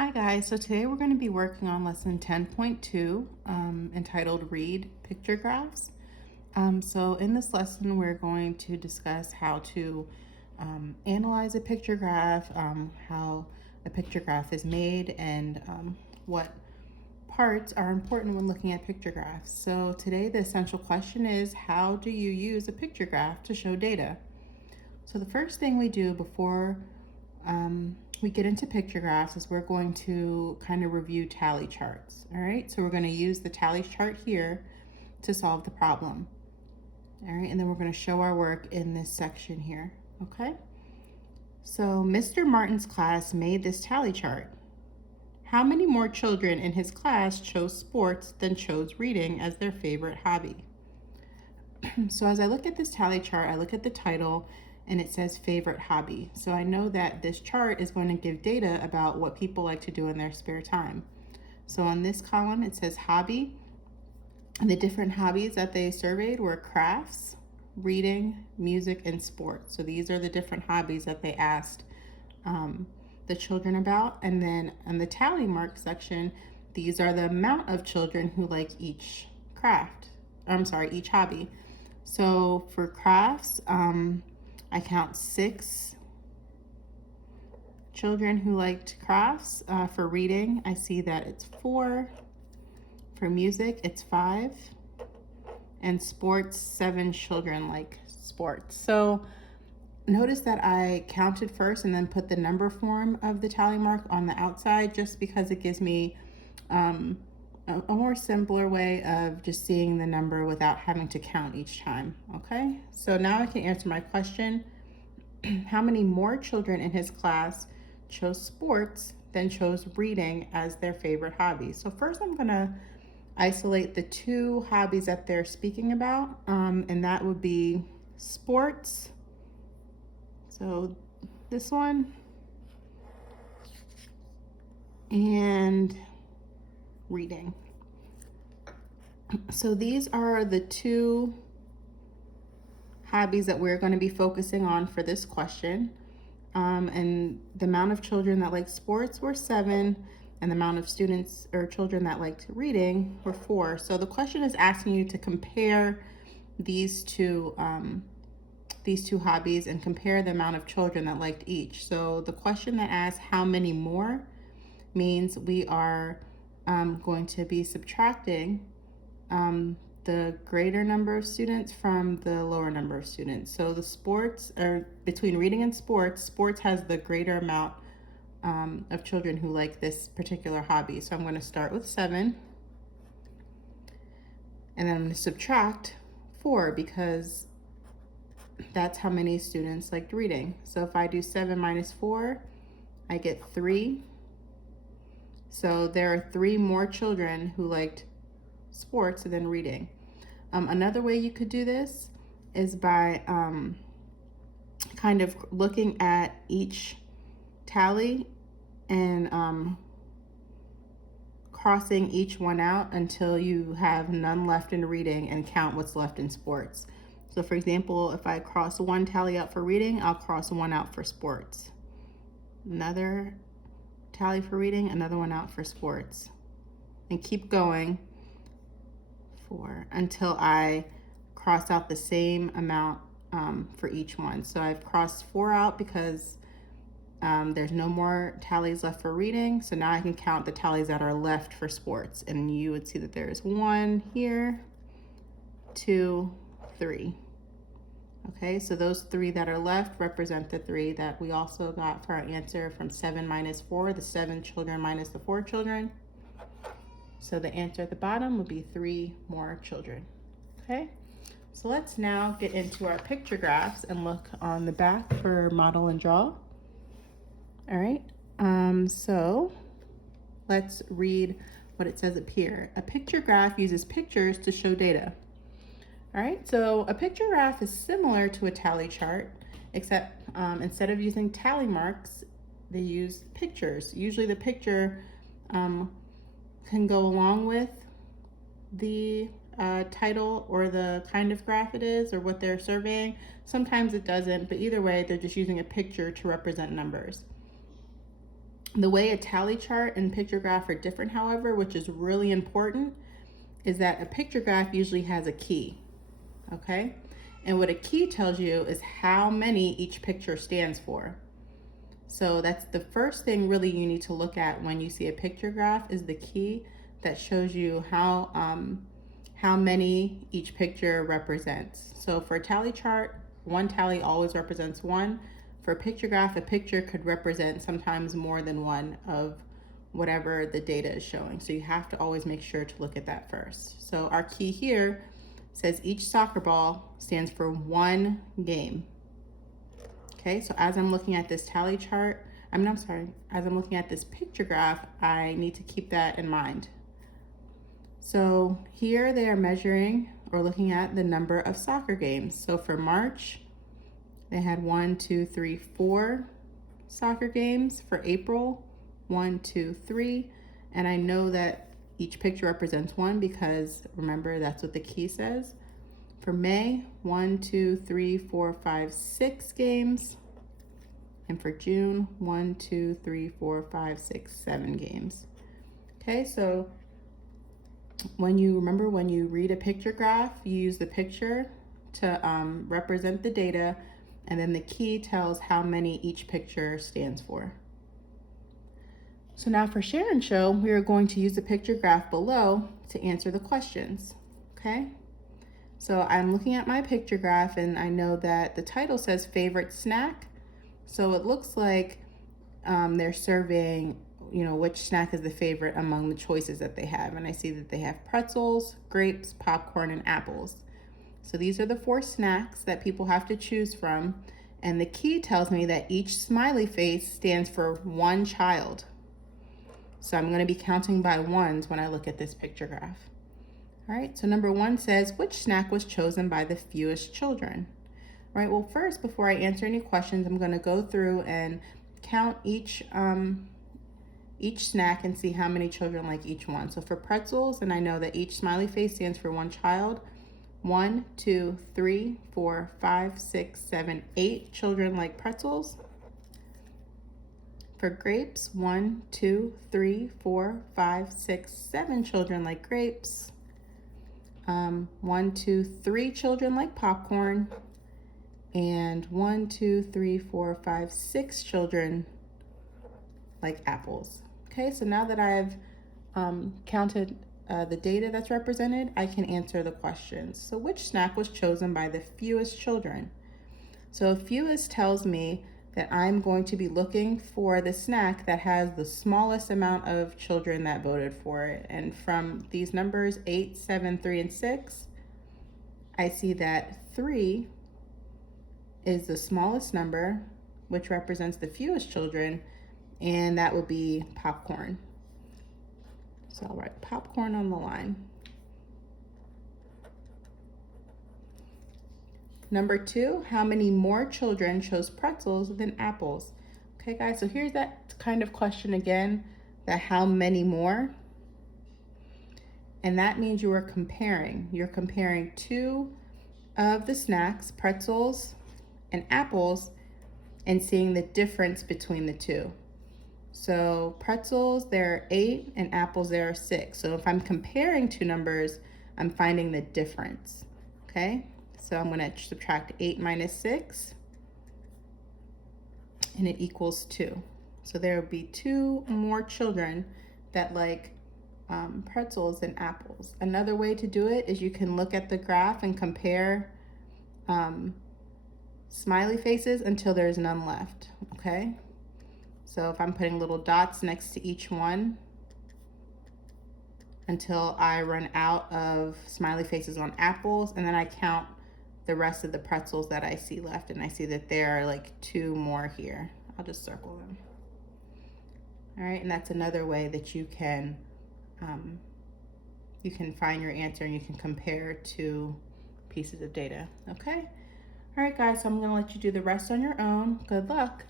Hi guys, so today we're going to be working on lesson 10.2 entitled Read Picture Graphs. So in this lesson we're going to discuss how to analyze a picture graph, how a picture graph is made, and what parts are important when looking at picture graphs. So today the essential question is, how do you use a picture graph to show data? So the first thing we do before we get into picture graphs is we're going to kind of review tally charts. All right, so we're going to use the tally chart here to solve the problem. All right, and then we're going to show our work in this section here. Okay, so Mr. Martin's class made this tally chart. How many more children in his class chose sports than chose reading as their favorite hobby? So as I look at this tally chart, I look at the title and it says favorite hobby. So I know that this chart is going to give data about what people like to do in their spare time. So on this column, it says hobby. And the different hobbies that they surveyed were crafts, reading, music, and sports. So these are the different hobbies that they asked the children about. And then in the tally mark section, these are the amount of children who like each each hobby. So for crafts, I count 6 children who liked crafts. For reading, I see that it's 4. For music, it's 5. And sports, 7 children like sports. So notice that I counted first and then put the number form of the tally mark on the outside, just because it gives me a more simpler way of just seeing the number without having to count each time. Okay, so now I can answer my question. How many more children in his class chose sports than chose reading as their favorite hobby? So first I'm gonna isolate the 2 hobbies that they're speaking about, and that would be sports. So this one, and reading. So these are the 2 hobbies that we're going to be focusing on for this question. And the amount of children that liked sports were 7, and the amount of students or children that liked reading were 4. So the question is asking you to compare these two hobbies and compare the amount of children that liked each. So the question that asks how many more means we are going to be subtracting the greater number of students from the lower number of students. So the sports, or between reading and sports has the greater amount of children who like this particular hobby. So I'm going to start with 7, and then I'm going to subtract 4 because that's how many students liked reading. So if I do 7 minus 4, I get 3. So there are 3 more children who liked sports than reading. Another way you could do this is by kind of looking at each tally and crossing each one out until you have none left in reading and count what's left in sports. So for example, if I cross 1 tally out for reading, I'll cross 1 out for sports. Another tally for reading, another one out for sports. And keep going until I cross out the same amount for each one. So I've crossed 4 out because there's no more tallies left for reading. So now I can count the tallies that are left for sports. And you would see that there's 1 here, 2, 3. Okay, so those 3 that are left represent the 3 that we also got for our answer from 7 minus 4, the 7 children minus the 4 children. So the answer at the bottom would be 3 more children. Okay, so let's now get into our picture graphs and look on the back for model and draw. All right, so let's read what it says up here. A picture graph uses pictures to show data. All right, so a picture graph is similar to a tally chart, except instead of using tally marks, they use pictures. Usually the picture can go along with the title or the kind of graph it is or what they're surveying. Sometimes it doesn't, but either way, they're just using a picture to represent numbers. The way a tally chart and picture graph are different, however, which is really important, is that a picture graph usually has a key, okay? And what a key tells you is how many each picture stands for. So that's the first thing really you need to look at when you see a picture graph, is the key that shows you how many each picture represents. So for a tally chart, one tally always represents one. For a picture graph, a picture could represent sometimes more than one of whatever the data is showing. So you have to always make sure to look at that first. So our key here says each soccer ball stands for one game. Okay, so as I'm looking at this tally chart, as I'm looking at this picture graph, I need to keep that in mind. So here they are measuring or looking at the number of soccer games. So for March, they had 1, 2, 3, 4 soccer games. For April, 1, 2, 3. And I know that each picture represents one because remember, that's what the key says. For May, 1, 2, 3, 4, 5, 6 games. And for June, 1, 2, 3, 4, 5, 6, 7 games. Okay, so when you read a picture graph, you use the picture to represent the data, and then the key tells how many each picture stands for. So now for share and show, we are going to use the picture graph below to answer the questions, okay? So I'm looking at my picture graph and I know that the title says favorite snack. So it looks like they're surveying, which snack is the favorite among the choices that they have. And I see that they have pretzels, grapes, popcorn, and apples. So these are the 4 snacks that people have to choose from. And the key tells me that each smiley face stands for one child. So I'm going to be counting by ones when I look at this picture graph. All right, so number 1 says, which snack was chosen by the fewest children? All right, well, first, before I answer any questions, I'm going to go through and count each snack and see how many children like each one. So for pretzels, and I know that each smiley face stands for one child, 1, 2, 3, 4, 5, 6, 7, 8 children like pretzels. For grapes, 1, 2, 3, 4, 5, 6, 7 children like grapes. 1, 2, 3 children like popcorn. And 1, 2, 3, 4, 5, 6 children like apples. Okay, so now that I've counted the data that's represented, I can answer the questions. So which snack was chosen by the fewest children? So fewest tells me that I'm going to be looking for the snack that has the smallest amount of children that voted for it. And from these numbers, 8, 7, 3, and 6, I see that 3 is the smallest number, which represents the fewest children, and that would be popcorn. So I'll write popcorn on the line. Number 2, how many more children chose pretzels than apples? Okay, guys, so here's that kind of question again, that how many more? And that means you are comparing. You're comparing 2 of the snacks, pretzels and apples, and seeing the difference between the 2. So pretzels, there are 8, and apples, there are 6. So if I'm comparing 2 numbers, I'm finding the difference, okay? So I'm going to subtract 8 minus 6, and it equals 2. So there will be 2 more children that like pretzels than apples. Another way to do it is you can look at the graph and compare smiley faces until there's none left, okay? So if I'm putting little dots next to each one until I run out of smiley faces on apples, and then I count the rest of the pretzels that I see left, and I see that there are like 2 more here. I'll just circle them. All right, and that's another way that you can find your answer and you can compare 2 pieces of data, okay? All right, guys, so I'm gonna let you do the rest on your own. Good luck.